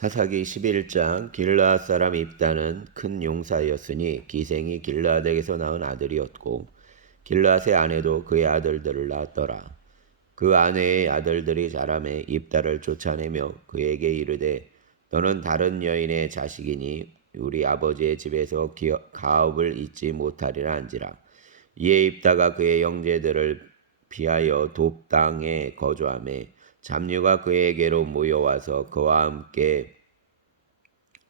사사기 11장 길르앗 사람 입다는 큰 용사였으니 기생이 길르앗에게서 낳은 아들이었고 길르앗의 아내도 그의 아들들을 낳았더라. 그 아내의 아들들이 자라매 입다를 쫓아내며 그에게 이르되 너는 다른 여인의 자식이니 우리 아버지의 집에서 가업을 잊지 못하리라 한지라. 이에 입다가 그의 형제들을 피하여 돕 땅에 거주하매 잡류가 그에게로 모여와서 그와 함께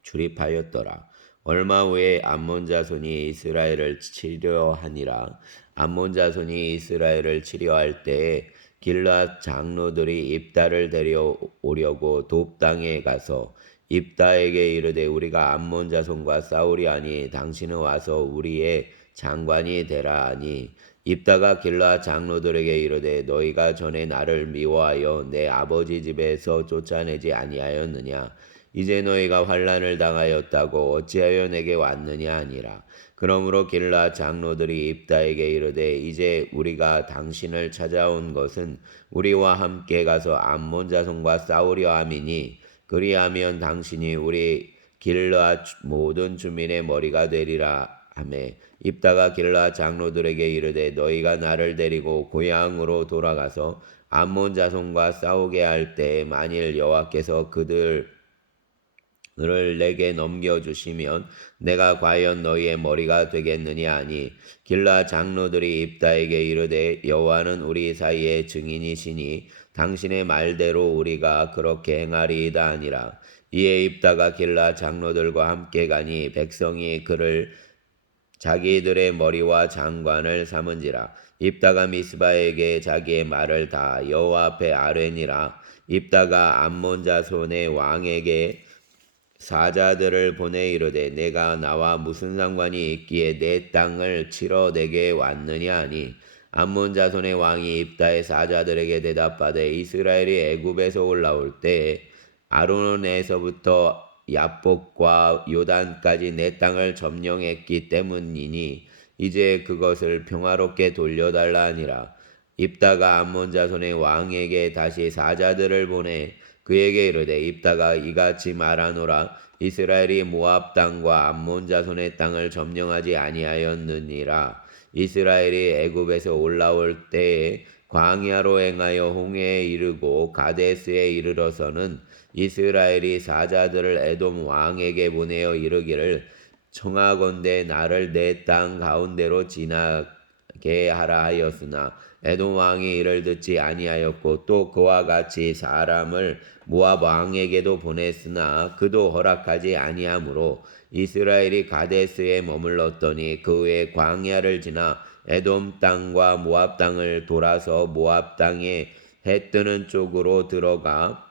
출입하였더라. 얼마 후에 암몬 자손이 이스라엘을 치려하니라. 암몬 자손이 이스라엘을 치려할 때에 길르앗 장로들이 입다를 데려오려고 돕 땅에 가서 입다에게 이르되 우리가 암몬 자손과 싸우리하니 당신은 와서 우리의 장관이 되라 하니 입다가 길르앗 장로들에게 이르되 너희가 전에 나를 미워하여 내 아버지 집에서 쫓아내지 아니하였느냐. 이제 너희가 환난을 당하였다고 어찌하여 내게 왔느냐 하니라. 그러므로 길르앗 장로들이 입다에게 이르되 이제 우리가 당신을 찾아온 것은 우리와 함께 가서 암몬 자손과 싸우려 함이니 그리하면 당신이 우리 길르앗 모든 주민의 머리가 되리라 하매 입다가 길르앗 장로들에게 이르되 너희가 나를 데리고 고향으로 돌아가서 암몬 자손과 싸우게 할 때 만일 여호와께서 그들을 내게 넘겨주시면 내가 과연 너희의 머리가 되겠느냐 하니 길르앗 장로들이 입다에게 이르되 여호와는 우리 사이의 증인이시니 당신의 말대로 우리가 그렇게 행하리이다 하니라. 이에 입다가 길르앗 장로들과 함께 가니 백성이 그를 자기들의 머리와 장관을 삼은지라. 입다가 미스바에게 자기의 말을 다 여호와 앞에 아뢰니라. 입다가 암몬 자손의 왕에게 사자들을 보내 이르되 내가 나와 무슨 상관이 있기에 내 땅을 치러 내게 왔느냐 하니 암몬 자손의 왕이 입다의 사자들에게 대답하되 이스라엘이 애굽에서 올라올 때 아르논에서부터 야복과 요단까지 내 땅을 점령했기 때문이니 이제 그것을 평화롭게 돌려달라 하니라. 입다가 암몬 자손의 왕에게 다시 사자들을 보내 그에게 이르되 입다가 이같이 말하노라. 이스라엘이 모압 땅과 암몬 자손의 땅을 점령하지 아니하였느니라. 이스라엘이 애굽에서 올라올 때에 광야로 행하여 홍해에 이르고 가데스에 이르러서는 이스라엘이 사자들을 에돔 왕에게 보내어 이르기를 청하건대 나를 내 땅 가운데로 지나게 하라 하였으나 에돔 왕이 이를 듣지 아니하였고 또 그와 같이 사람을 모압 왕에게도 보냈으나 그도 허락하지 아니하므로 이스라엘이 가데스에 머물렀더니 그 후에 광야를 지나 에돔 땅과 모압 땅을 돌아서 모압 땅에 해 뜨는 쪽으로 들어가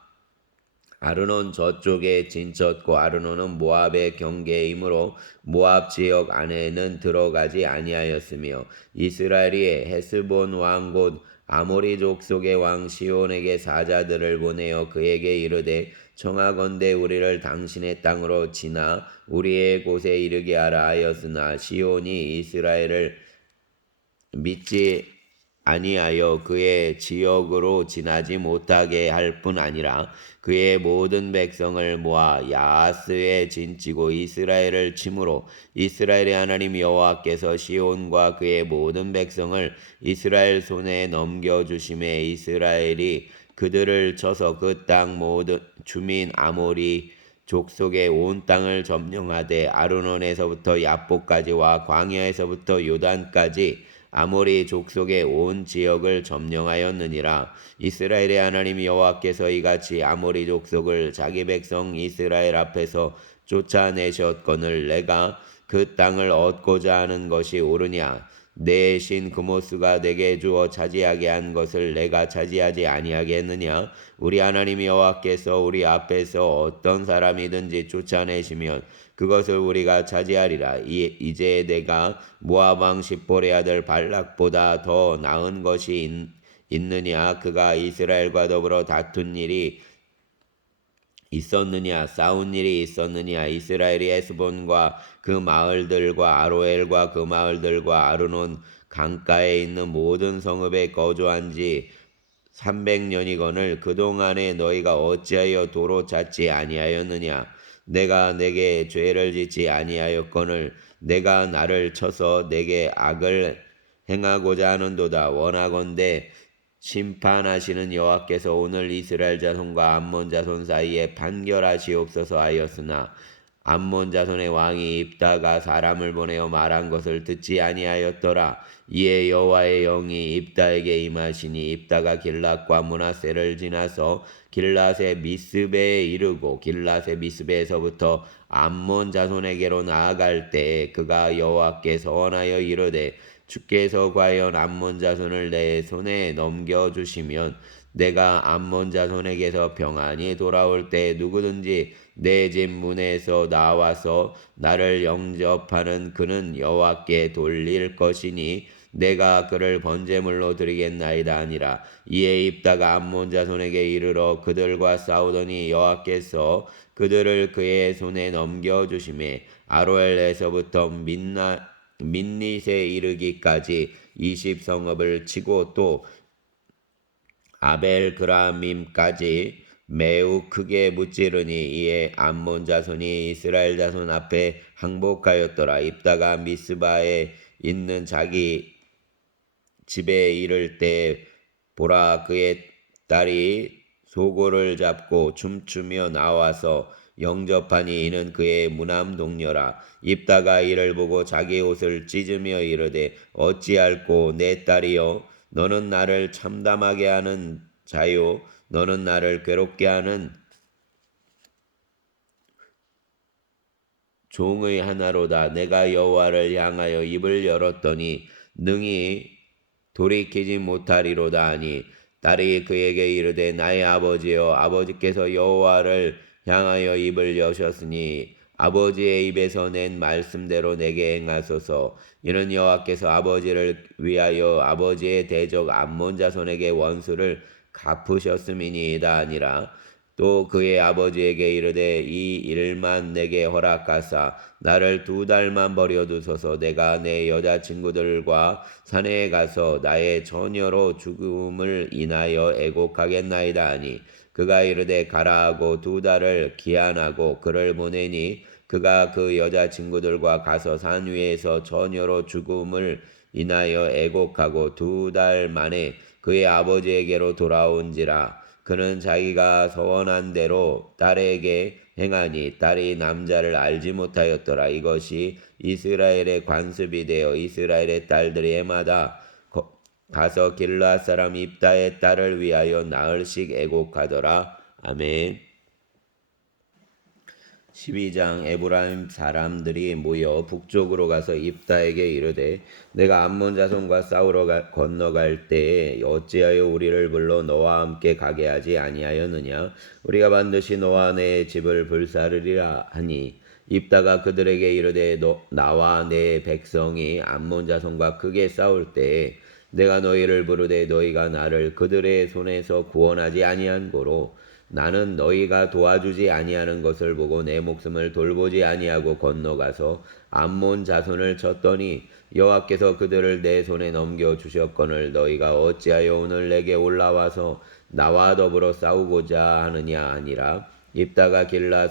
아르논 저쪽에 진쳤고 아르논은 모압의 경계이므로 모압 지역 안에는 들어가지 아니하였으며 이스라엘이 헤스본 왕 곧 아모리 족속의 왕 시온에게 사자들을 보내어 그에게 이르되 청하건대 우리를 당신의 땅으로 지나 우리의 곳에 이르게 하라 하였으나 시온이 이스라엘을 믿지 아니하여 그의 지역으로 지나지 못하게 할 뿐 아니라 그의 모든 백성을 모아 야하스에 진치고 이스라엘을 치므로 이스라엘의 하나님 여호와께서 시온과 그의 모든 백성을 이스라엘 손에 넘겨주심에 이스라엘이 그들을 쳐서 그 땅 모든 주민 아모리 족속의 온 땅을 점령하되 아르논에서부터 야복까지와 광야에서부터 요단까지 아모리 족속의 온 지역을 점령하였느니라. 이스라엘의 하나님 여호와께서 이같이 아모리 족속을 자기 백성 이스라엘 앞에서 쫓아내셨거늘 내가 그 땅을 얻고자 하는 것이 옳으냐. 내 신 그모스가 내게 주어 차지하게 한 것을 내가 차지하지 아니하겠느냐. 우리 하나님 여호와께서 우리 앞에서 어떤 사람이든지 쫓아내시면 그것을 우리가 차지하리라. 이제 내가 모압 왕 십볼의 아들 발락보다 더 나은 것이 있느냐. 그가 이스라엘과 더불어 다툰 일이 있었느냐. 싸운 일이 있었느냐. 이스라엘이 에스본과 그 마을들과 아로엘과 그 마을들과 아르논 강가에 있는 모든 성읍에 거주한 지 300년이거늘 그동안에 너희가 어찌하여 도로 찾지 아니하였느냐. 내가 내게 죄를 짓지 아니하였거늘 내가 나를 쳐서 내게 악을 행하고자 하는도다. 원하건대 심판하시는 여호와께서 오늘 이스라엘 자손과 암몬 자손 사이에 판결하시옵소서 하였으나 암몬 자손의 왕이 입다가 사람을 보내어 말한 것을 듣지 아니하였더라. 이에 여호와의 영이 입다에게 임하시니 입다가 길랏과 므낫세를 지나서 길랏의 미스베에 이르고 길랏의 미스베에서부터 암몬 자손에게로 나아갈 때에 그가 여호와께 서원하여 이르되 주께서 과연 암몬 자손을 내 손에 넘겨주시면 내가 암몬 자손에게서 평안히 돌아올 때 누구든지 내 집 문에서 나와서 나를 영접하는 그는 여호와께 돌릴 것이니 내가 그를 번제물로 드리겠나이다 하니라. 이에 입다가 암몬 자손에게 이르러 그들과 싸우더니 여호와께서 그들을 그의 손에 넘겨주심에 아로엘에서부터 민닛에 이르기까지 20성읍을 치고 또 아벨그라밈까지 매우 크게 무찌르니 이에 암몬 자손이 이스라엘 자손 앞에 항복하였더라. 입다가 미스바에 있는 자기 집에 이를 때 보라 그의 딸이 소고를 잡고 춤추며 나와서 영접하니 이는 그의 무남 동료라. 입다가 이를 보고 자기 옷을 찢으며 이르되 어찌할꼬 내 딸이여 너는 나를 참담하게 하는 자요 너는 나를 괴롭게 하는 종의 하나로다. 내가 여호와를 향하여 입을 열었더니 능히 돌이키지 못하리로다 하니 딸이 그에게 이르되 나의 아버지여 아버지께서 여호와를 향하여 입을 여셨으니 아버지의 입에서 낸 말씀대로 내게 행하소서. 이는 여호와께서 아버지를 위하여 아버지의 대적 암몬 자손에게 원수를 갚으셨음이니이다 하니라. 또 그의 아버지에게 이르되 이 일만 내게 허락하사 나를 2달만 버려두소서. 내가 내 여자친구들과 산에 가서 나의 처녀로 죽음을 인하여 애곡하겠나이다 하니 그가 이르되 가라 하고 2달을 기한하고 그를 보내니 그가 그 여자친구들과 가서 산 위에서 처녀로 죽음을 인하여 애곡하고 2달 만에 그의 아버지에게로 돌아온지라. 그는 자기가 서원한 대로 딸에게 행하니 딸이 남자를 알지 못하였더라. 이것이 이스라엘의 관습이 되어 이스라엘의 딸들이 해마다 가서 길앗 사람 입다의 딸을 위하여 나흘씩 애곡하더라. 아멘. 12장. 에브라임 사람들이 모여 북쪽으로 가서 입다에게 이르되 내가 암몬 자손과 싸우러 건너갈 때에 어찌하여 우리를 불러 너와 함께 가게 하지 아니하였느냐. 우리가 반드시 너와 내 집을 불사르리라 하니 입다가 그들에게 이르되 나와 내 백성이 암몬 자손과 크게 싸울 때에 내가 너희를 부르되 너희가 나를 그들의 손에서 구원하지 아니한 고로 나는 너희가 도와주지 아니하는 것을 보고 내 목숨을 돌보지 아니하고 건너가서 암몬 자손을 쳤더니 여호와께서 그들을 내 손에 넘겨 주셨거늘 너희가 어찌하여 오늘 내게 올라와서 나와 더불어 싸우고자 하느냐 하니라. 입다가 길랏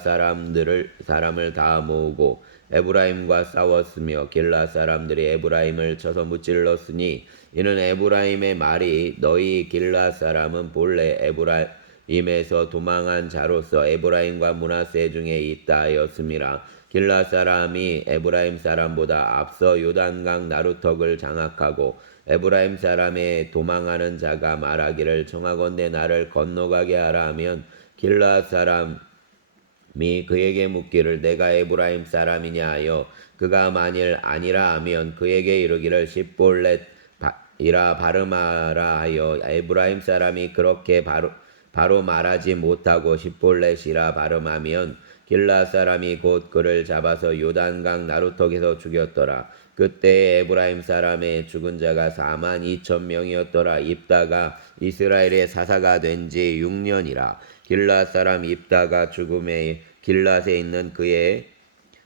사람을 다 모으고 에브라임과 싸웠으며 길랏 사람들이 에브라임을 쳐서 무찔렀으니 이는 에브라임의 말이 너희 길랏 사람은 본래 에브라임에서 도망한 자로서 에브라임과 므낫세 중에 있다 하였음이라. 길랏 사람이 에브라임 사람보다 앞서 요단강 나루턱을 장악하고 에브라임 사람의 도망하는 자가 말하기를 청하건대 나를 건너가게 하라 하면 길랏 사람이 그에게 묻기를 내가 에브라임 사람이냐 하여 그가 만일 아니라 하면 그에게 이르기를 십볼렛 이라 발음하라 하여 에브라임 사람이 그렇게 바로 말하지 못하고 십볼렛이라 발음하면 길랏 사람이 곧 그를 잡아서 요단강 나루턱에서 죽였더라. 그때 에브라임 사람의 죽은 자가 42,000명이었더라. 입다가 이스라엘의 사사가 된 지 6년이라. 길랏 사람 입다가 죽음에 길랏에 있는 그의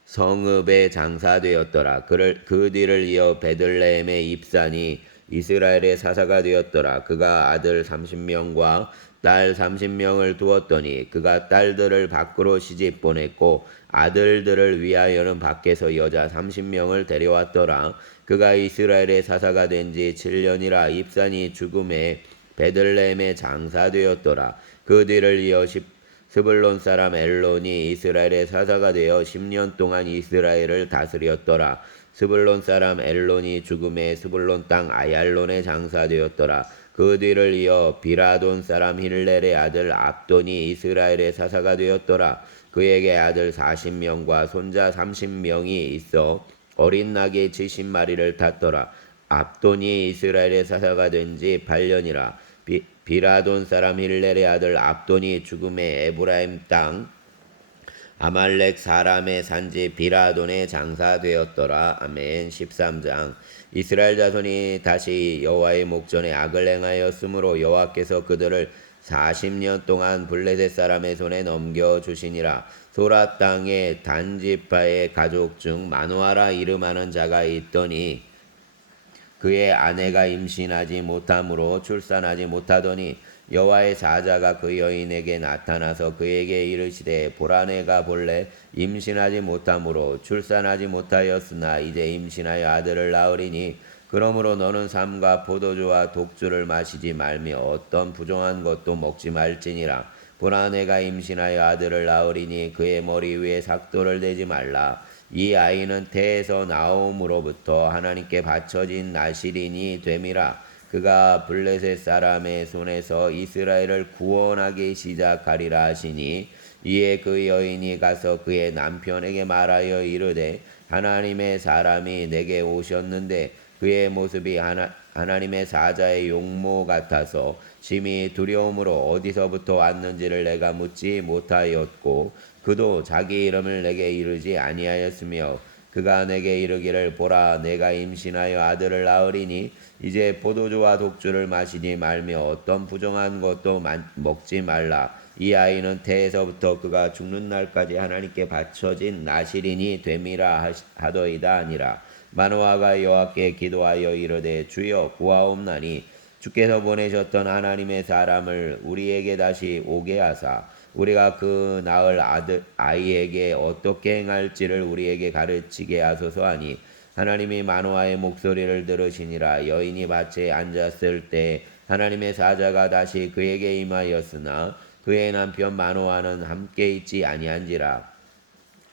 성읍에 장사되었더라. 그 뒤를 이어 베들레헴의 입산이 이스라엘의 사사가 되었더라. 그가 아들 30명과 딸 30명을 두었더니 그가 딸들을 밖으로 시집 보냈고 아들들을 위하여는 밖에서 여자 30명을 데려왔더라. 그가 이스라엘의 사사가 된 지 7년이라 입산이 죽음에 베들레헴에 장사되었더라. 그 뒤를 이어 스불론 사람 엘론이 이스라엘의 사사가 되어 10년 동안 이스라엘을 다스렸더라. 스불론 사람 엘론이 죽음에 스불론 땅 아얄론에 장사되었더라. 그 뒤를 이어 비라돈 사람 힐렐의 아들 압돈이 이스라엘의 사사가 되었더라. 그에게 아들 40명과 손자 30명이 있어 어린 낙이 70마리를 탔더라. 압돈이 이스라엘의 사사가 된 지 8년이라. 비라돈 사람 힐렐의 아들 압돈이 죽음에 에브라임 땅 아말렉 사람의 산지 비라돈에 장사되었더라. 아멘. 13장. 이스라엘 자손이 다시 여호와의 목전에 악을 행하였으므로 여호와께서 그들을 40년 동안 블레셋 사람의 손에 넘겨주시니라. 소라 땅의 단지파의 가족 중 마노아라 이름하는 자가 있더니 그의 아내가 임신하지 못함으로 출산하지 못하더니 여호와의 사자가 그 여인에게 나타나서 그에게 이르시되 보라 내가 본래 임신하지 못함으로 출산하지 못하였으나 이제 임신하여 아들을 낳으리니 그러므로 너는 삼가 포도주와 독주를 마시지 말며 어떤 부정한 것도 먹지 말지니라. 보라 내가 임신하여 아들을 낳으리니 그의 머리 위에 삭도를 대지 말라. 이 아이는 태에서 나옴으로부터 하나님께 바쳐진 나실인이 됨이라. 그가 블레셋 사람의 손에서 이스라엘을 구원하기 시작하리라 하시니 이에 그 여인이 가서 그의 남편에게 말하여 이르되 하나님의 사람이 내게 오셨는데 그의 모습이 하나님의 사자의 용모 같아서 심히 두려움으로 어디서부터 왔는지를 내가 묻지 못하였고 그도 자기 이름을 내게 이르지 아니하였으며 그가 내게 이르기를 보라 내가 임신하여 아들을 낳으리니 이제 포도주와 독주를 마시지 말며 어떤 부정한 것도 먹지 말라. 이 아이는 태에서부터 그가 죽는 날까지 하나님께 바쳐진 나실인이 됨이라 하더이다 아니라. 마노아가 여호와께 기도하여 이르되 주여 구하옵나니 주께서 보내셨던 하나님의 사람을 우리에게 다시 오게 하사 우리가 그 낳을 아이에게 어떻게 행할지를 우리에게 가르치게 하소서 하니 하나님이 마노아의 목소리를 들으시니라. 여인이 밭에 앉았을 때 하나님의 사자가 다시 그에게 임하였으나 그의 남편 마노아는 함께 있지 아니한지라.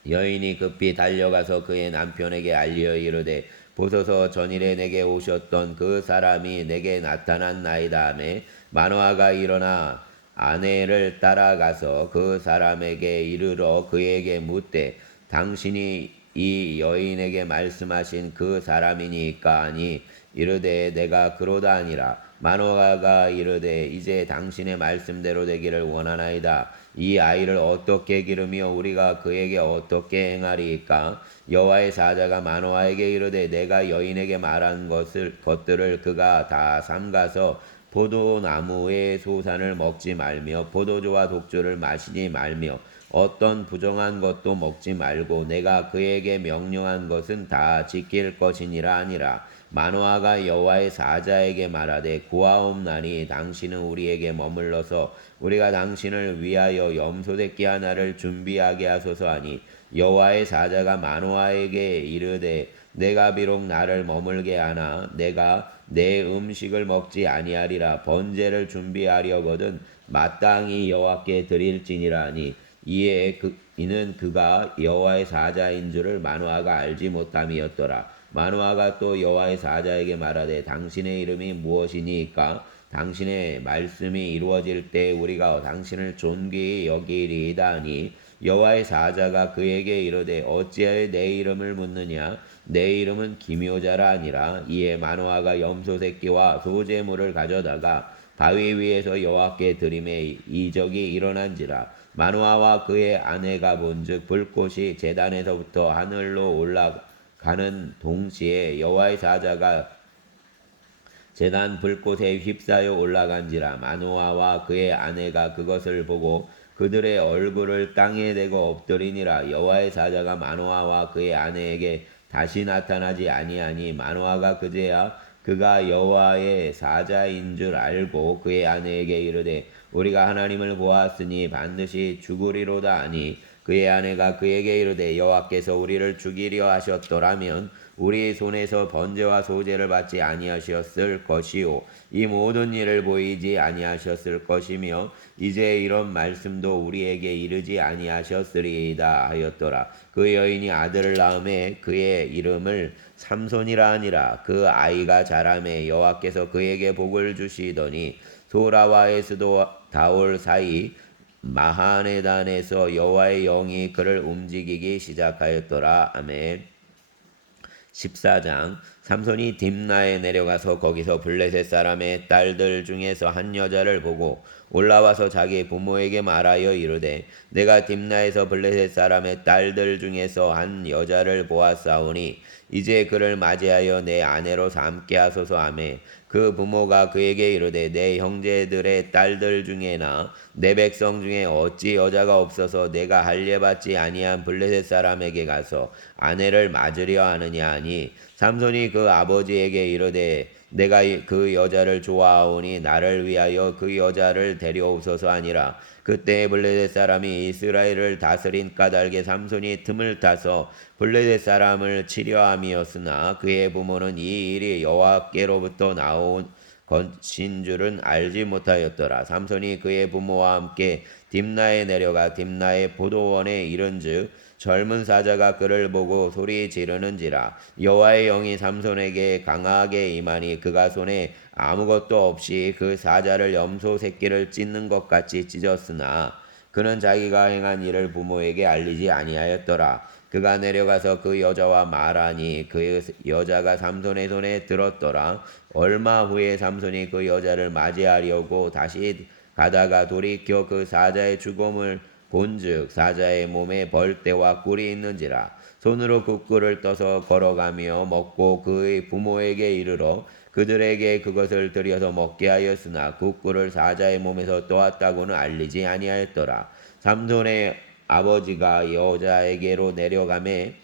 여인이 급히 달려가서 그의 남편에게 알려 이르되 보소서 전일에 내게 오셨던 그 사람이 내게 나타났나이다 하매 마노아가 일어나 아내를 따라가서 그 사람에게 이르러 그에게 묻되 당신이 이 여인에게 말씀하신 그 사람이니까 하니 이르되 내가 그로다 하니라. 마노아가 이르되 이제 당신의 말씀대로 되기를 원하나이다. 이 아이를 어떻게 기르며 우리가 그에게 어떻게 행하리이까? 여호와의 사자가 마노아에게 이르되 내가 여인에게 말한 것들을 그가 다 삼가서 포도나무의 소산을 먹지 말며 포도주와 독주를 마시지 말며 어떤 부정한 것도 먹지 말고 내가 그에게 명령한 것은 다 지킬 것이니라 하니라. 마노아가 여호와의 사자에게 말하되 구하옵나니 당신은 우리에게 머물러서 우리가 당신을 위하여 염소새끼 하나를 준비하게 하소서 하니 여호와의 사자가 마노아에게 이르되 내가 비록 나를 머물게 하나 내가 내 음식을 먹지 아니하리라. 번제를 준비하려거든 마땅히 여호와께 드릴지니라 하니 이는 그가 여호와의 사자인 줄을 마노아가 알지 못함이었더라. 마노아가 또 여호와의 사자에게 말하되 당신의 이름이 무엇이니까? 당신의 말씀이 이루어질 때 우리가 당신을 존귀히 여기리이다 하니 여호와의 사자가 그에게 이르되 어찌하여 내 이름을 묻느냐? 내 이름은 기묘자라 하니라. 이에 마노아가 염소 새끼와 소제물을 가져다가 바위 위에서 여호와께 드림에 이적이 일어난지라. 마노아와 그의 아내가 본즉 불꽃이 제단에서부터 하늘로 올라가는 동시에 여호와의 사자가 제단 불꽃에 휩싸여 올라간지라. 마노아와 그의 아내가 그것을 보고 그들의 얼굴을 땅에 대고 엎드리니라. 여호와의 사자가 마노아와 그의 아내에게 다시 나타나지 아니하니 마노아가 그제야 그가 여호와의 사자인 줄 알고 그의 아내에게 이르되 우리가 하나님을 보았으니 반드시 죽으리로다 하니 그의 아내가 그에게 이르되 여호와께서 우리를 죽이려 하셨더라면 우리 손에서 번제와 소제를 받지 아니하셨을 것이요 이 모든 일을 보이지 아니하셨을 것이며 이제 이런 말씀도 우리에게 이르지 아니하셨으리이다 하였더라. 그 여인이 아들을 낳음에 그의 이름을 삼손이라 하니라. 그 아이가 자라매 여호와께서 그에게 복을 주시더니 소라와 에스도 다올 사이 마하네단에서 여호와의 영이 그를 움직이기 시작하였더라. 아멘. 14장 삼손이 딥나에 내려가서 거기서 블레셋 사람의 딸들 중에서 한 여자를 보고 올라와서 자기 부모에게 말하여 이르되 내가 딥나에서 블레셋 사람의 딸들 중에서 한 여자를 보았사오니 이제 그를 맞이하여 내 아내로 삼게 하소서 하매 그 부모가 그에게 이르되 내 형제들의 딸들 중에나 내 백성 중에 어찌 여자가 없어서 내가 할례받지 아니한 블레셋 사람에게 가서 아내를 맞으려 하느냐 하니 삼손이 그 아버지에게 이르되 내가 그 여자를 좋아하오니 나를 위하여 그 여자를 데려오소서 하니라. 그때 블레셋 사람이 이스라엘을 다스린 까닭에 삼손이 틈을 타서 블레셋 사람을 치려 함이었으나 그의 부모는 이 일이 여호와께로부터 나온 것인 줄은 알지 못하였더라. 삼손이 그의 부모와 함께 딥나에 내려가 딥나의 포도원에 이른즉 젊은 사자가 그를 보고 소리 지르는지라. 여호와의 영이 삼손에게 강하게 임하니 그가 손에 아무것도 없이 그 사자를 염소 새끼를 찢는 것 같이 찢었으나 그는 자기가 행한 일을 부모에게 알리지 아니하였더라. 그가 내려가서 그 여자와 말하니 그 여자가 삼손의 손에 들었더라. 얼마 후에 삼손이 그 여자를 맞이하려고 다시 가다가 돌이켜 그 사자의 죽음을 본즉 사자의 몸에 벌떼와 꿀이 있는지라. 손으로 그 꿀을 떠서 걸어가며 먹고 그의 부모에게 이르러 그들에게 그것을 들여서 먹게 하였으나 그 꿀을 사자의 몸에서 떠왔다고는 알리지 아니하였더라. 삼손의 아버지가 여자에게로 내려가매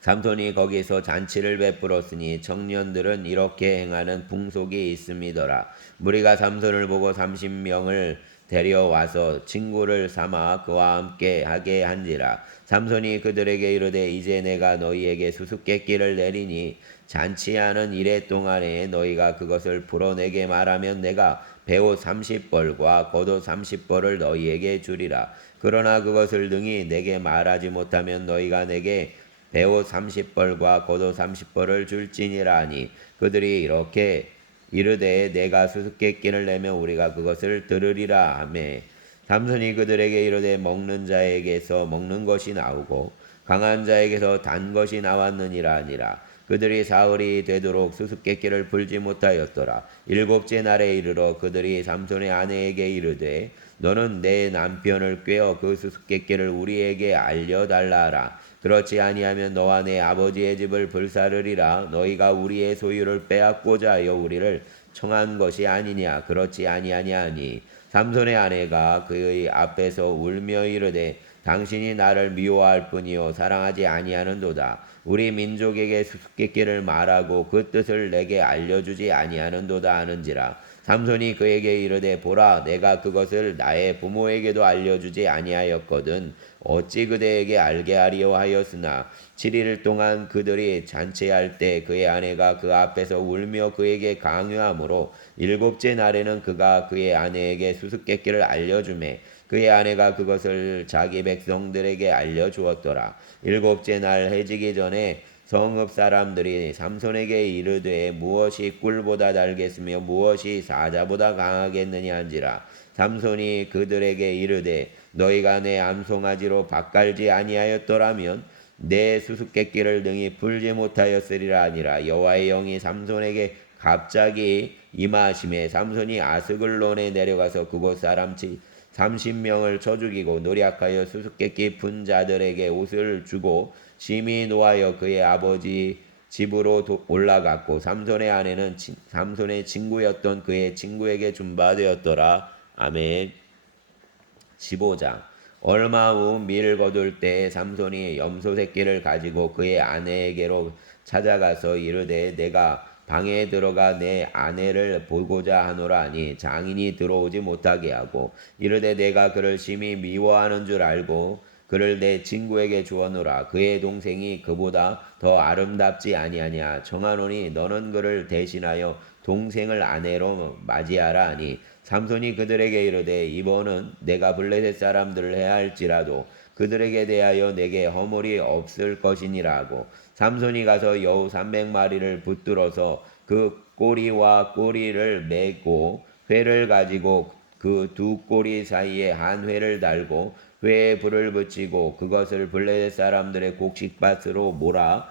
삼손이 거기서 잔치를 베풀었으니 청년들은 이렇게 행하는 풍속이 있음이더라. 무리가 삼손을 보고 30명을 데려와서 친구를 삼아 그와 함께 하게 한지라. 삼손이 그들에게 이르되 이제 내가 너희에게 수수께끼를 내리니 잔치하는 이래 동안에 너희가 그것을 풀어내게 말하면 내가 배옷 30벌과 겉옷 30벌을 너희에게 주리라. 그러나 그것을 능히 내게 말하지 못하면 너희가 내게 배옷 30벌과 겉옷 30벌을 줄지니라 하니 그들이 이렇게 이르되 내가 수수께끼를 내면 우리가 그것을 들으리라 하매 삼손이 그들에게 이르되 먹는 자에게서 먹는 것이 나오고 강한 자에게서 단 것이 나왔느니라 하니라. 그들이 사흘이 되도록 수수께끼를 풀지 못하였더라. 일곱째 날에 이르러 그들이 삼손의 아내에게 이르되 너는 내 남편을 꾀어 그 수수께끼를 우리에게 알려달라 하라. 그렇지 아니하면 너와 내 아버지의 집을 불사르리라. 너희가 우리의 소유를 빼앗고자 하여 우리를 청한 것이 아니냐. 그렇지 아니하냐 하니 삼손의 아내가 그의 앞에서 울며 이르되 당신이 나를 미워할 뿐이요 사랑하지 아니하는도다. 우리 민족에게 수수께끼를 말하고 그 뜻을 내게 알려주지 아니하는도다 하는지라. 삼손이 그에게 이르되 보라 내가 그것을 나의 부모에게도 알려주지 아니하였거든 어찌 그대에게 알게 하리요 하였으나 7일 동안 그들이 잔치할 때 그의 아내가 그 앞에서 울며 그에게 강요하므로 일곱째 날에는 그가 그의 아내에게 수수께끼를 알려주매 그의 아내가 그것을 자기 백성들에게 알려주었더라. 일곱째 날 해지기 전에 성읍 사람들이 삼손에게 이르되 무엇이 꿀보다 달겠으며 무엇이 사자보다 강하겠느냐 한지라. 삼손이 그들에게 이르되 너희가 내 암송아지로 밭갈지 아니하였더라면 내 수수께끼를 능히 풀지 못하였으리라 하니라. 여호와의 영이 삼손에게 갑자기 임하심에 삼손이 아스글론에 내려가서 그곳 사람 30명을 쳐 죽이고 노략하여 수수께끼 푼 자들에게 옷을 주고 심히 노하여 그의 아버지 집으로 올라갔고 삼손의 아내는 삼손의 친구였던 그의 친구에게 준바되었더라. 아멘. 15장 얼마 후 밀 거둘 때 삼손이 염소 새끼를 가지고 그의 아내에게로 찾아가서 이르되 내가 방에 들어가 내 아내를 보고자 하노라 하니 장인이 들어오지 못하게 하고 이르되 내가 그를 심히 미워하는 줄 알고 그를 내 친구에게 주었노라. 그의 동생이 그보다 더 아름답지 아니하냐. 청하노니 너는 그를 대신하여 동생을 아내로 맞이하라 하니 삼손이 그들에게 이르되 이번은 내가 블레셋 사람들을 해할지라도 그들에게 대하여 내게 허물이 없을 것이니라 하고 삼손이 가서 여우 300마리를 붙들어서 그 꼬리와 꼬리를 메고 회를 가지고 그 두 꼬리 사이에 한 회를 달고 회에 불을 붙이고 그것을 블레셋 사람들의 곡식밭으로 몰아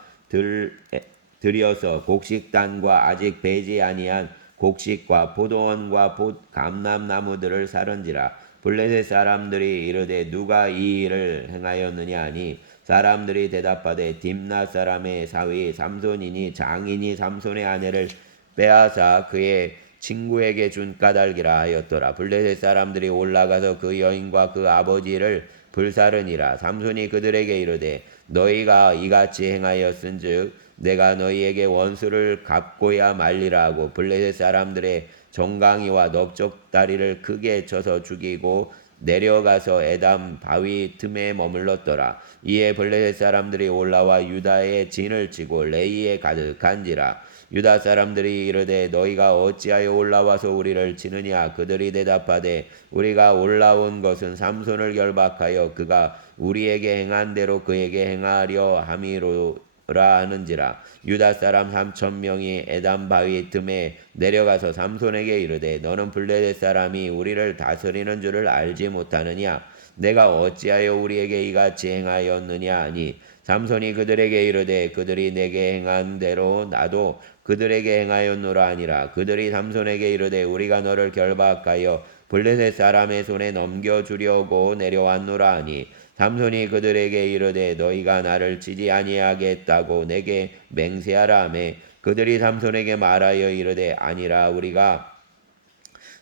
들여서 곡식단과 아직 배지 아니한 곡식과 포도원과 감람나무들을 사른지라. 블레셋 사람들이 이르되 누가 이 일을 행하였느냐 하니 사람들이 대답하되 딥나 사람의 사위 삼손이니 장인이 삼손의 아내를 빼앗아 그의 친구에게 준 까닭이라 하였더라. 블레셋 사람들이 올라가서 그 여인과 그 아버지를 불사르니라. 삼손이 그들에게 이르되 너희가 이같이 행하였은즉 내가 너희에게 원수를 갚고야 말리라 하고 블레셋 사람들의 정강이와 넓적다리를 크게 쳐서 죽이고 내려가서 에담 바위 틈에 머물렀더라. 이에 블레셋 사람들이 올라와 유다의 진을 치고 레이에 가득한지라. 유다 사람들이 이르되 너희가 어찌하여 올라와서 우리를 치느냐. 그들이 대답하되 우리가 올라온 것은 삼손을 결박하여 그가 우리에게 행한 대로 그에게 행하려 함이로라 하는지라. 유다 사람 3,000명이 에담 바위 틈에 내려가서 삼손에게 이르되 너는 블레셋 사람이 우리를 다스리는 줄을 알지 못하느냐. 내가 어찌하여 우리에게 이같이 행하였느냐 하니 삼손이 그들에게 이르되 그들이 내게 행한 대로 나도 그들에게 행하였노라 하니라. 그들이 삼손에게 이르되 우리가 너를 결박하여 블레셋 사람의 손에 넘겨주려고 내려왔노라 하니 삼손이 그들에게 이르되 너희가 나를 치지 아니하겠다고 내게 맹세하라 하매 그들이 삼손에게 말하여 이르되 아니라 우리가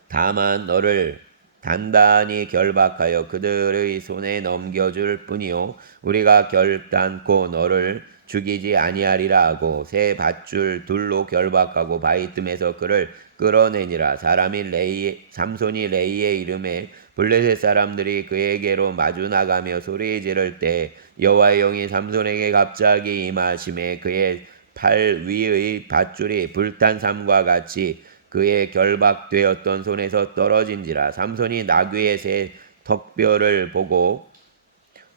다만 너를 단단히 결박하여 그들의 손에 넘겨줄 뿐이요 우리가 결단코 너를 죽이지 아니하리라 하고 새 밧줄 둘로 결박하고 바위 틈에서 그를 끌어내니라. 삼손이 레이의 이름에 블레셋 사람들이 그에게로 마주 나가며 소리 지를 때 여호와의 영이 삼손에게 갑자기 임하심에 그의 팔 위의 밧줄이 불탄 삼과 같이 그의 결박되었던 손에서 떨어진지라. 삼손이 나귀의 새 턱뼈를 보고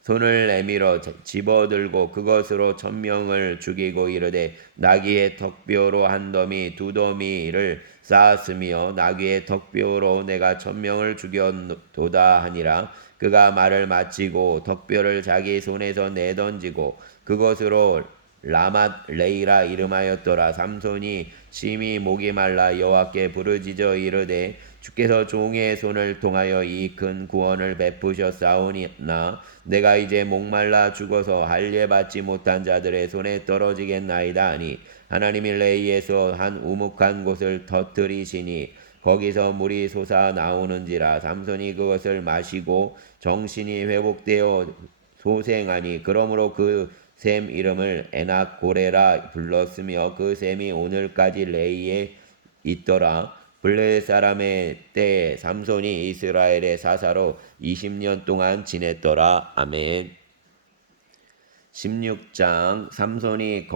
손을 내밀어 집어들고 그것으로 1,000명을 죽이고 이르되 나귀의 턱뼈로 한 더미 두 더미를 쌓았으며 나귀의 턱뼈로 내가 1,000명을 죽였도다 하니라. 그가 말을 마치고 턱뼈를 자기 손에서 내던지고 그것으로 라맛 레이라 이름하였더라. 삼손이 심히 목이 말라 여호와께 부르짖어 이르되 주께서 종의 손을 통하여 이 큰 구원을 베푸셨사오니나 내가 이제 목말라 죽어서 할례 받지 못한 자들의 손에 떨어지겠나이다 하니 하나님이 레이에서 한 우묵한 곳을 터뜨리시니 거기서 물이 솟아 나오는지라. 삼손이 그것을 마시고 정신이 회복되어 소생하니 그러므로 그 샘 이름을 에낙고레라 불렀으며 그 샘이 오늘까지 레이에 있더라. 블레셋 사람의 때에 삼손이 이스라엘의 사사로 20년 동안 지냈더라. 아멘. 16장 삼손이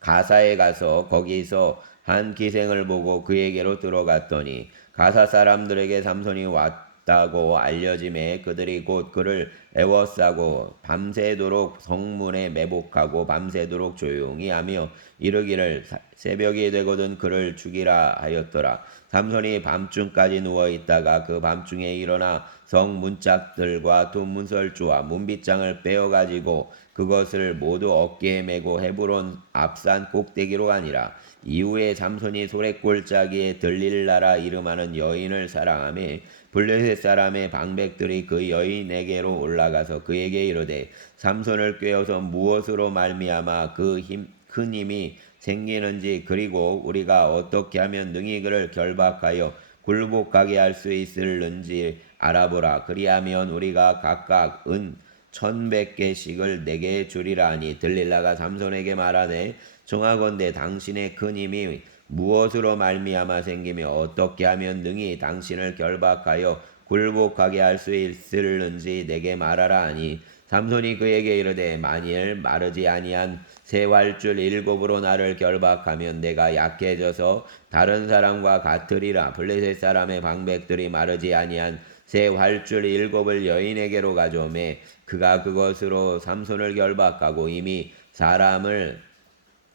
가사에 가서 거기서 한 기생을 보고 그에게로 들어갔더니 가사 사람들에게 삼손이 왔다고 알려짐에 그들이 곧 그를 애워싸고 밤새도록 성문에 매복하고 밤새도록 조용히 하며 이르기를 새벽이 되거든 그를 죽이라 하였더라. 삼손이 밤중까지 누워있다가 그 밤중에 일어나 성 문짝들과 두 문설주와 문빗장을 빼어가지고 그것을 모두 어깨에 메고 헤브론 앞산 꼭대기로 가니라. 이후에 삼손이 소래골짜기에 들릴라라 이름하는 여인을 사랑하며 블레셋 사람의 방백들이 그 여인에게로 올라가서 그에게 이르되 삼손을 꾀어서 무엇으로 말미암아 그 큰 힘이 생기는지 그리고 우리가 어떻게 하면 능히 그를 결박하여 굴복하게 할 수 있을는지 알아보라. 그리하면 우리가 각각 은 1,100개씩을 내게 주리라 하니 들릴라가 삼손에게 말하되 청하건대 당신의 큰 힘이 무엇으로 말미암아 생기며 어떻게 하면 능히 당신을 결박하여 굴복하게 할 수 있을는지 내게 말하라 하니 삼손이 그에게 이르되 만일 마르지 아니한 새 활줄 7으로 나를 결박하면 내가 약해져서 다른 사람과 같으리라. 블레셋 사람의 방백들이 마르지 아니한 새 활줄 7을 여인에게로 가져오매 그가 그것으로 삼손을 결박하고 이미 사람을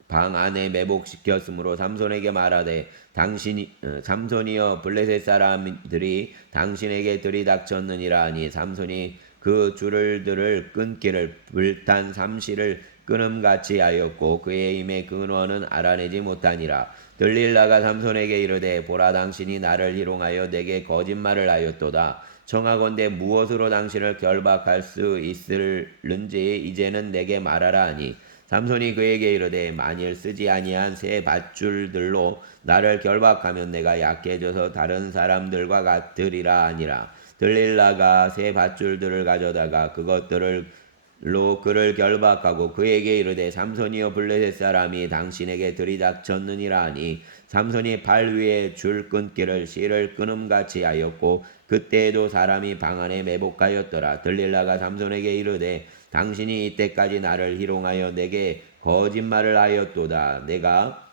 방 안에 매복시켰으므로 삼손에게 말하되 삼손이여 블레셋 사람들이 당신에게 들이닥쳤느니라 하니 삼손이 그 줄들을 끊기를 불탄 삼시를 끊음같이 하였고 그의 힘의 근원은 알아내지 못하니라. 들릴라가 삼손에게 이르되 보라 당신이 나를 희롱하여 내게 거짓말을 하였도다. 청하건대 무엇으로 당신을 결박할 수 있을는지 이제는 내게 말하라 하니 삼손이 그에게 이르되 만일 쓰지 아니한 새 밧줄들로 나를 결박하면 내가 약해져서 다른 사람들과 같으리라 하니라. 들릴라가 새 밧줄들을 가져다가 그것들로 그를 결박하고 그에게 이르되 삼손이여 블레셋 사람이 당신에게 들이닥쳤느니라 하니 삼손이 발 위에 줄 끊기를 실을 끊음같이 하였고 그때에도 사람이 방 안에 매복하였더라. 들릴라가 삼손에게 이르되 당신이 이때까지 나를 희롱하여 내게 거짓말을 하였도다. 내가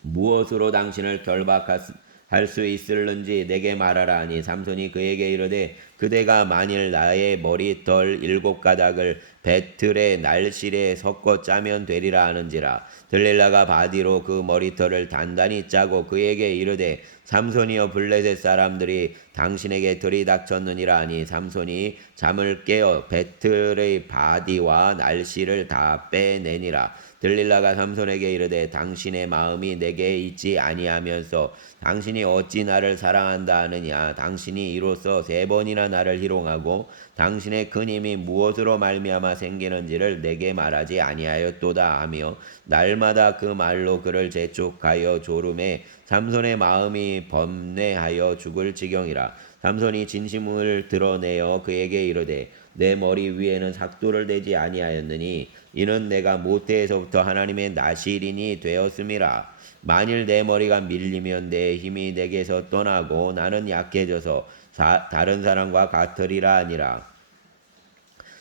무엇으로 당신을 결박할 수 있을는지 내게 말하라 하니 삼손이 그에게 이르되 그대가 만일 나의 머리털 7가닥을 배틀의 날실에 섞어 짜면 되리라 하는지라. 들릴라가 바디로 그 머리털을 단단히 짜고 그에게 이르되 삼손이여 블레셋 사람들이 당신에게 들이닥쳤느니라 하니 삼손이 잠을 깨어 배틀의 바디와 날실을 다 빼내니라. 들릴라가 삼손에게 이르되 당신의 마음이 내게 있지 아니하면서 당신이 어찌 나를 사랑한다 하느냐. 당신이 이로써 3번이나 나를 희롱하고 당신의 큰 힘이 무엇으로 말미암아 생기는지를 내게 말하지 아니하였도다 하며 날마다 그 말로 그를 재촉하여 조름에 삼손의 마음이 번뇌하여 죽을 지경이라. 삼손이 진심을 드러내어 그에게 이르되 내 머리 위에는 삭도를 대지 아니하였느니 이는 내가 모태에서부터 하나님의 나실인이 되었음이라. 만일 내 머리가 밀리면 내 힘이 내게서 떠나고 나는 약해져서 다른 사람과 같으리라 하니라.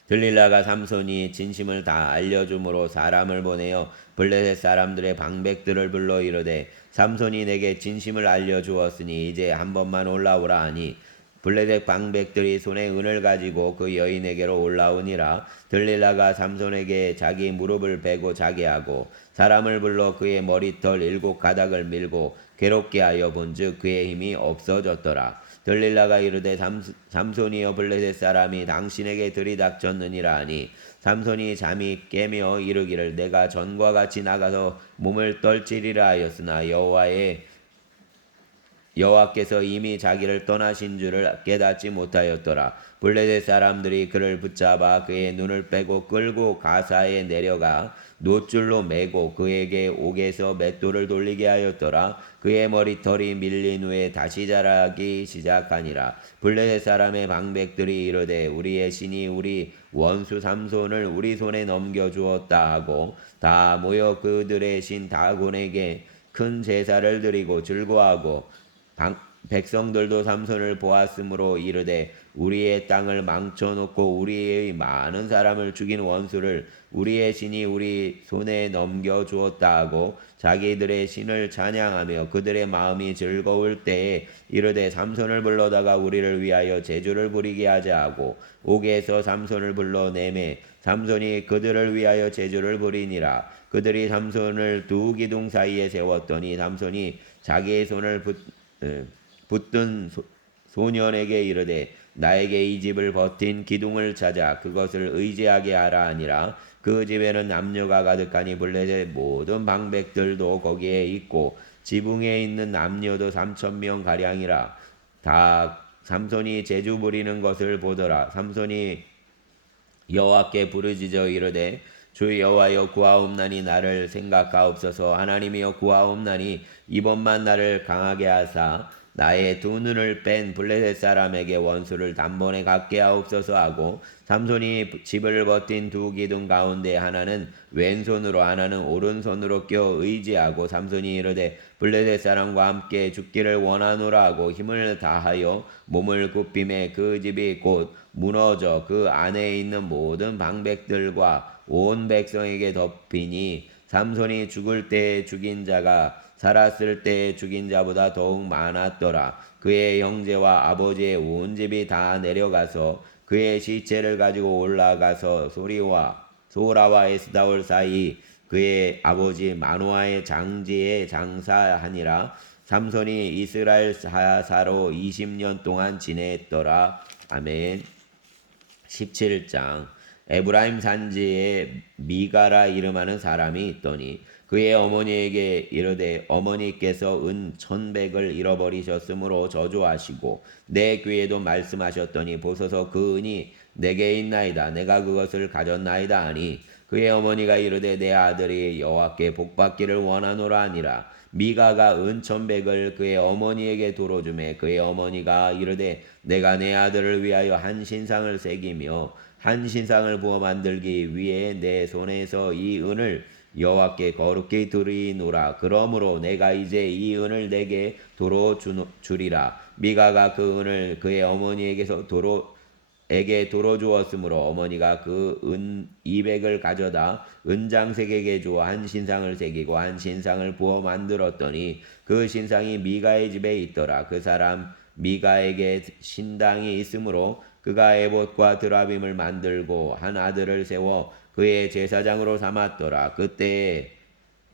들릴라가 삼손이 진심을 다 알려줌으로 사람을 보내어 블레셋 사람들의 방백들을 불러 이르되 삼손이 내게 진심을 알려주었으니 이제 한 번만 올라오라 하니 블레셋 방백들이 손에 은을 가지고 그 여인에게로 올라오니라. 들릴라가 삼손에게 자기 무릎을 베고 자게 하고 사람을 불러 그의 머리털 7가닥을 밀고 괴롭게 하여 본즉 그의 힘이 없어졌더라. 들릴라가 이르되 삼손이여 블레셋 사람이 당신에게 들이닥쳤느니라 하니 삼손이 잠이 깨며 이르기를 내가 전과 같이 나가서 몸을 떨치리라 하였으나 여호와께서 이미 자기를 떠나신 줄을 깨닫지 못하였더라. 블레셋 사람들이 그를 붙잡아 그의 눈을 빼고 끌고 가사에 내려가 놋줄로 매고 그에게 옥에서 맷돌을 돌리게 하였더라. 그의 머리털이 밀린 후에 다시 자라기 시작하니라. 블레셋 사람의 방백들이 이르되 우리의 신이 우리 원수 삼손을 우리 손에 넘겨주었다 하고 다 모여 그들의 신 다곤에게 큰 제사를 드리고 즐거워하고 백성들도 삼손을 보았으므로 이르되 우리의 땅을 망쳐놓고 우리의 많은 사람을 죽인 원수를 우리의 신이 우리 손에 넘겨주었다 하고 자기들의 신을 찬양하며 그들의 마음이 즐거울 때에 이르되 삼손을 불러다가 우리를 위하여 제주를 부리게 하자 하고 옥에서 삼손을 불러내매 삼손이 그들을 위하여 제주를 부리니라. 그들이 삼손을 두 기둥 사이에 세웠더니 삼손이 자기의 손을 붙든 소년에게 이르되 나에게 이 집을 버틴 기둥을 찾아 그것을 의지하게 하라 하니라. 그 집에는 남녀가 가득하니 블레셋 모든 방백들도 거기에 있고 지붕에 있는 남녀도 3,000명 가량이라. 다 삼손이 제주 부리는 것을 보더라. 삼손이 여호와께 부르짖어 이르되 주 여호와여 구하옵나니 나를 생각하옵소서. 하나님이여 구하옵나니 이번만 나를 강하게 하사 나의 두 눈을 뺀 블레셋 사람에게 원수를 단번에 갚게 하옵소서 하고 삼손이 집을 버틴 두 기둥 가운데 하나는 왼손으로 하나는 오른손으로 껴 의지하고 삼손이 이르되 블레셋 사람과 함께 죽기를 원하노라 하고 힘을 다하여 몸을 굽힘에 그 집이 곧 무너져 그 안에 있는 모든 방백들과 온 백성에게 덮이니 삼손이 죽을 때에 죽인 자가 살았을 때에 죽인 자보다 더욱 많았더라. 그의 형제와 아버지의 온 집이 다 내려가서 그의 시체를 가지고 올라가서 소라와 에스다올 사이 그의 아버지 마노아의 장지에 장사하니라. 삼손이 이스라엘 사사로 20년 동안 지냈더라. 아멘. 17장. 에브라임 산지에 미가라 이름하는 사람이 있더니 그의 어머니에게 이르되 어머니께서 은 1,100을 잃어버리셨으므로 저주하시고 내 귀에도 말씀하셨더니 보소서 그 은이 내게 있나이다. 내가 그것을 가졌나이다 하니 그의 어머니가 이르되 내 아들이 여호와께 복받기를 원하노라 하니라. 미가가 은 1,100을 그의 어머니에게 도로주매 그의 어머니가 이르되 내가 내 아들을 위하여 한 신상을 새기며 한 신상을 부어 만들기 위해 내 손에서 이 은을 여호와께 거룩히 드리노라. 그러므로 내가 이제 이 은을 내게 도로 주리라. 미가가 그 은을 그의 어머니에게서 에게 도로 주었으므로 어머니가 그 은 200을 가져다 은장색에게 주어 한 신상을 새기고 한 신상을 부어 만들었더니 그 신상이 미가의 집에 있더라. 그 사람 미가에게 신당이 있으므로 그가 에봇과 드라빔을 만들고 한 아들을 세워 그의 제사장으로 삼았더라. 그때에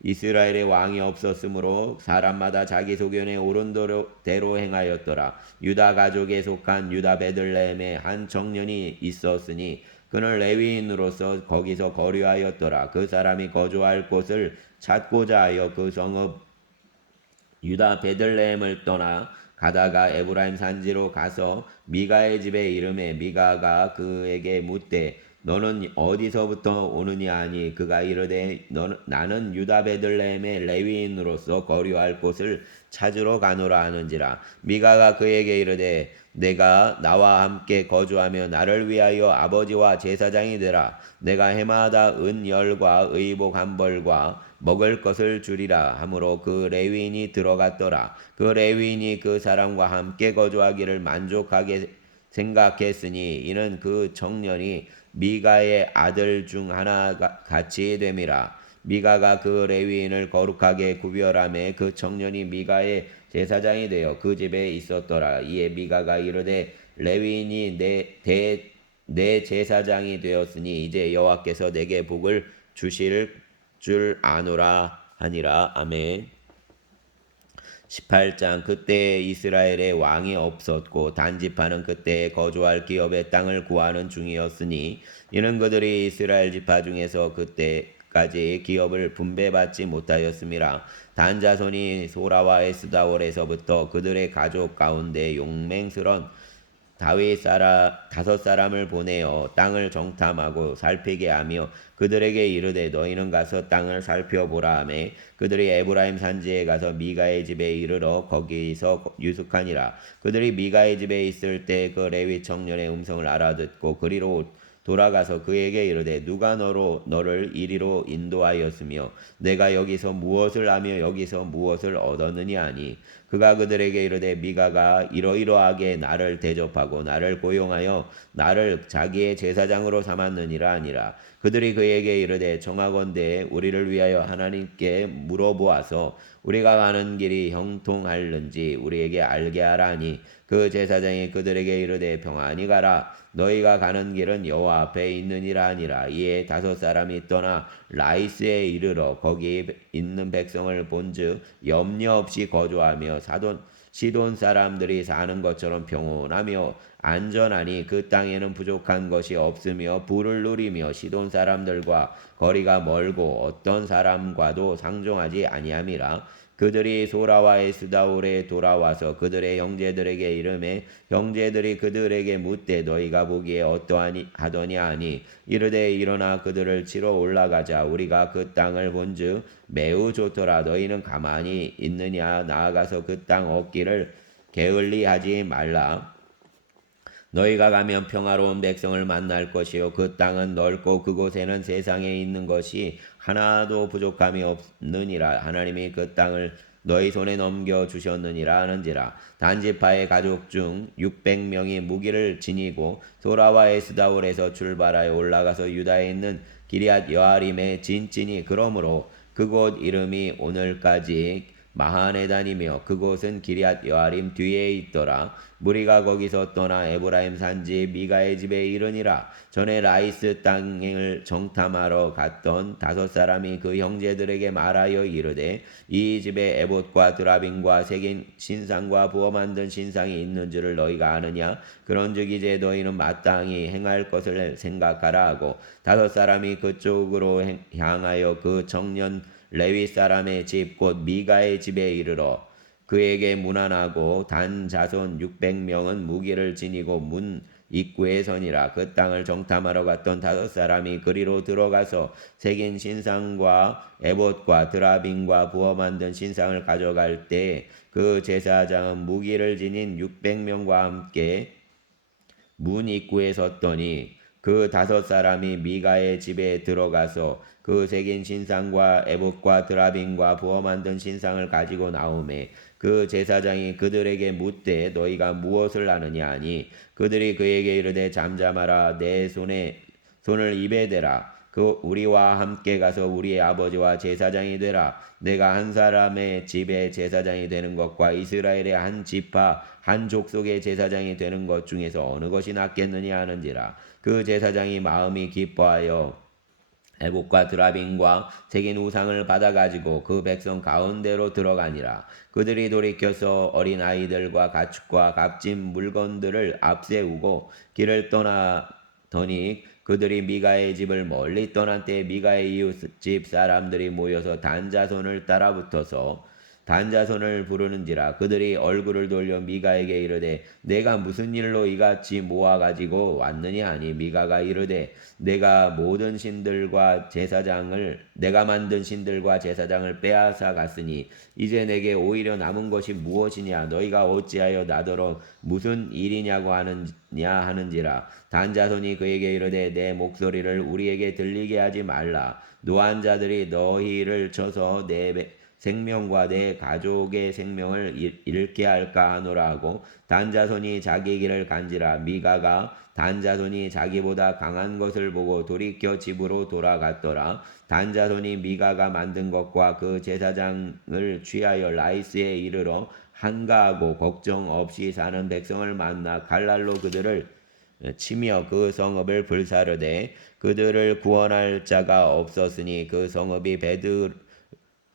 이스라엘의 왕이 없었으므로 사람마다 자기 소견에 옳은 대로 행하였더라. 유다 가족에 속한 유다 베들레헴에 한 청년이 있었으니 그는 레위인으로서 거기서 거류하였더라. 그 사람이 거주할 곳을 찾고자 하여 그 성읍 유다 베들레헴을 떠나 가다가 에브라임 산지로 가서 미가의 집에 이르매 미가가 그에게 묻되 너는 어디서부터 오느냐 하니 그가 이르되 나는 유다 베들레헴의 레위인으로서 거류할 곳을 찾으러 가노라 하는지라. 미가가 그에게 이르되 내가 나와 함께 거주하며 나를 위하여 아버지와 제사장이 되라. 내가 해마다 은열과 의복 한 벌과 먹을 것을 주리라 하므로 그 레위인이 들어갔더라. 그 레위인이 그 사람과 함께 거주하기를 만족하게 생각했으니 이는 그 청년이 미가의 아들 중 하나 같이 됨이라. 미가가 그 레위인을 거룩하게 구별하매 그 청년이 미가의 제사장이 되어 그 집에 있었더라. 이에 미가가 이르되 레위인이 내 제사장이 되었으니 이제 여호와께서 내게 복을 주실 줄 아노라 하니라. 아멘. 18장. 그때 이스라엘에 왕이 없었고 단지파는 그때 거주할 기업의 땅을 구하는 중이었으니 이는 그들이 이스라엘 지파 중에서 그때까지 기업을 분배받지 못하였음이라. 단 자손이 소라와 에스다올에서부터 그들의 가족 가운데 용맹스런 다윗 5사람을 보내어 땅을 정탐하고 살피게 하며 그들에게 이르되 너희는 가서 땅을 살펴보라 하매 그들이 에브라임 산지에 가서 미가의 집에 이르러 거기서 유숙하니라. 그들이 미가의 집에 있을 때 그 레위 청년의 음성을 알아듣고 그리로 돌아가서 그에게 이르되 누가 너를 이리로 인도하였으며 내가 여기서 무엇을 하며 여기서 무엇을 얻었느냐 하니 그가 그들에게 이르되 미가가 이러이러하게 나를 대접하고 나를 고용하여 나를 자기의 제사장으로 삼았느니라 하니라. 그들이 그에게 이르되 청하건대 우리를 위하여 하나님께 물어보아서 우리가 가는 길이 형통할는지 우리에게 알게 하라 하니 그 제사장이 그들에게 이르되 평안히 가라. 너희가 가는 길은 여호와 앞에 있느니라 하니라. 이에 5사람이 떠나 라이스에 이르러 거기 있는 백성을 본즉 염려 없이 거주하며 시돈 사람들이 사는 것처럼 평온하며 안전하니 그 땅에는 부족한 것이 없으며 부를 누리며 시돈 사람들과 거리가 멀고 어떤 사람과도 상종하지 아니함이라. 그들이 소라와 에스다올에 돌아와서 그들의 형제들에게 이르매 형제들이 그들에게 묻되 너희가 보기에 어떠하더냐 하니 이르되 일어나 그들을 치러 올라가자. 우리가 그 땅을 본즉 매우 좋더라. 너희는 가만히 있느냐? 나아가서 그 땅 얻기를 게을리하지 말라. 너희가 가면 평화로운 백성을 만날 것이요 그 땅은 넓고 그곳에는 세상에 있는 것이 하나도 부족함이 없느니라. 하나님이 그 땅을 너희 손에 넘겨 주셨느니라 하는지라. 단지파의 가족 중 600명이 무기를 지니고 소라와 에스다올에서 출발하여 올라가서 유다에 있는 기럇 여아림에 진치니 그러므로 그곳 이름이 오늘까지 마하네단이며 그곳은 기럇 여아림 뒤에 있더라. 무리가 거기서 떠나 에브라임 산지 미가의 집에 이르니라. 전에 라이스 땅을 정탐하러 갔던 5사람이 그 형제들에게 말하여 이르되 이 집에 에봇과 드라빔과 새긴 신상과 부어 만든 신상이 있는 줄을 너희가 아느냐? 그런즉 이제 너희는 마땅히 행할 것을 생각하라 하고 5사람이 그쪽으로 향하여 그 청년 레위 사람의 집 곧 미가의 집에 이르러 그에게 문안하고 단 자손 600명은 무기를 지니고 문 입구에 서니라. 그 땅을 정탐하러 갔던 5사람이 그리로 들어가서 새긴 신상과 에봇과 드라빔과 부어 만든 신상을 가져갈 때 그 제사장은 무기를 지닌 600명과 함께 문 입구에 섰더니 그 5사람이 미가의 집에 들어가서 그 새긴 신상과 에봇과 드라빔과 부어 만든 신상을 가지고 나오매 그 제사장이 그들에게 묻되 너희가 무엇을 아느냐 하니 그들이 그에게 이르되 잠잠하라. 내 손을 입에 대라. 그 우리와 함께 가서 우리의 아버지와 제사장이 되라. 내가 한 사람의 집에 제사장이 되는 것과 이스라엘의 한 지파 한 족속의 제사장이 되는 것 중에서 어느 것이 낫겠느냐 하는지라. 그 제사장이 마음이 기뻐하여 에봇과 드라빔과 새긴 우상을 받아가지고 그 백성 가운데로 들어가니라. 그들이 돌이켜서 어린 아이들과 가축과 값진 물건들을 앞세우고 길을 떠나더니 그들이 미가의 집을 멀리 떠난 때에 미가의 이웃집 사람들이 모여서 단자손을 따라붙어서 단자손을 부르는지라. 그들이 얼굴을 돌려 미가에게 이르되 내가 무슨 일로 이같이 모아가지고 왔느냐 하니 미가가 이르되 내가 만든 신들과 제사장을 빼앗아 갔으니 이제 내게 오히려 남은 것이 무엇이냐? 너희가 어찌하여 나더러 무슨 일이냐고 하는지라. 단자손이 그에게 이르되 내 목소리를 우리에게 들리게 하지 말라. 노한 자들이 너희를 쳐서 내 생명과 내 가족의 생명을 잃게 할까 하노라 하고 단자손이 자기 길을 간지라. 미가가 단자손이 자기보다 강한 것을 보고 돌이켜 집으로 돌아갔더라. 단자손이 미가가 만든 것과 그 제사장을 취하여 라이스에 이르러 한가하고 걱정 없이 사는 백성을 만나 갈랄로 그들을 치며 그 성읍을 불사르되 그들을 구원할 자가 없었으니 그 성읍이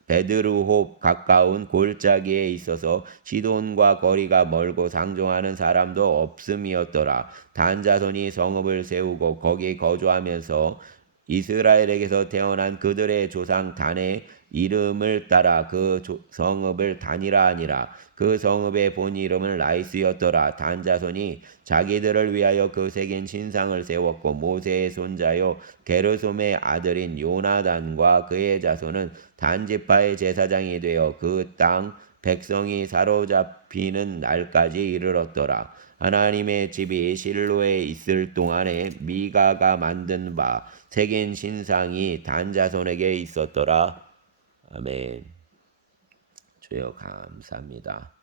베드르홉 가까운 골짜기에 있어서 시돈과 거리가 멀고 상종하는 사람도 없음이었더라. 단자손이 성읍을 세우고 거기 거주하면서 이스라엘에게서 태어난 그들의 조상 단의 이름을 따라 그 성읍을 단이라 하니라. 그 성읍의 본 이름은 라이스였더라. 단자손이 자기들을 위하여 그 새긴 신상을 세웠고 모세의 손자요 게르솜의 아들인 요나단과 그의 자손은 단지파의 제사장이 되어 그 땅 백성이 사로잡히는 날까지 이르렀더라. 하나님의 집이 실로에 있을 동안에 미가가 만든 바 새긴 신상이 단자손에게 있었더라. 아멘. 주여 감사합니다.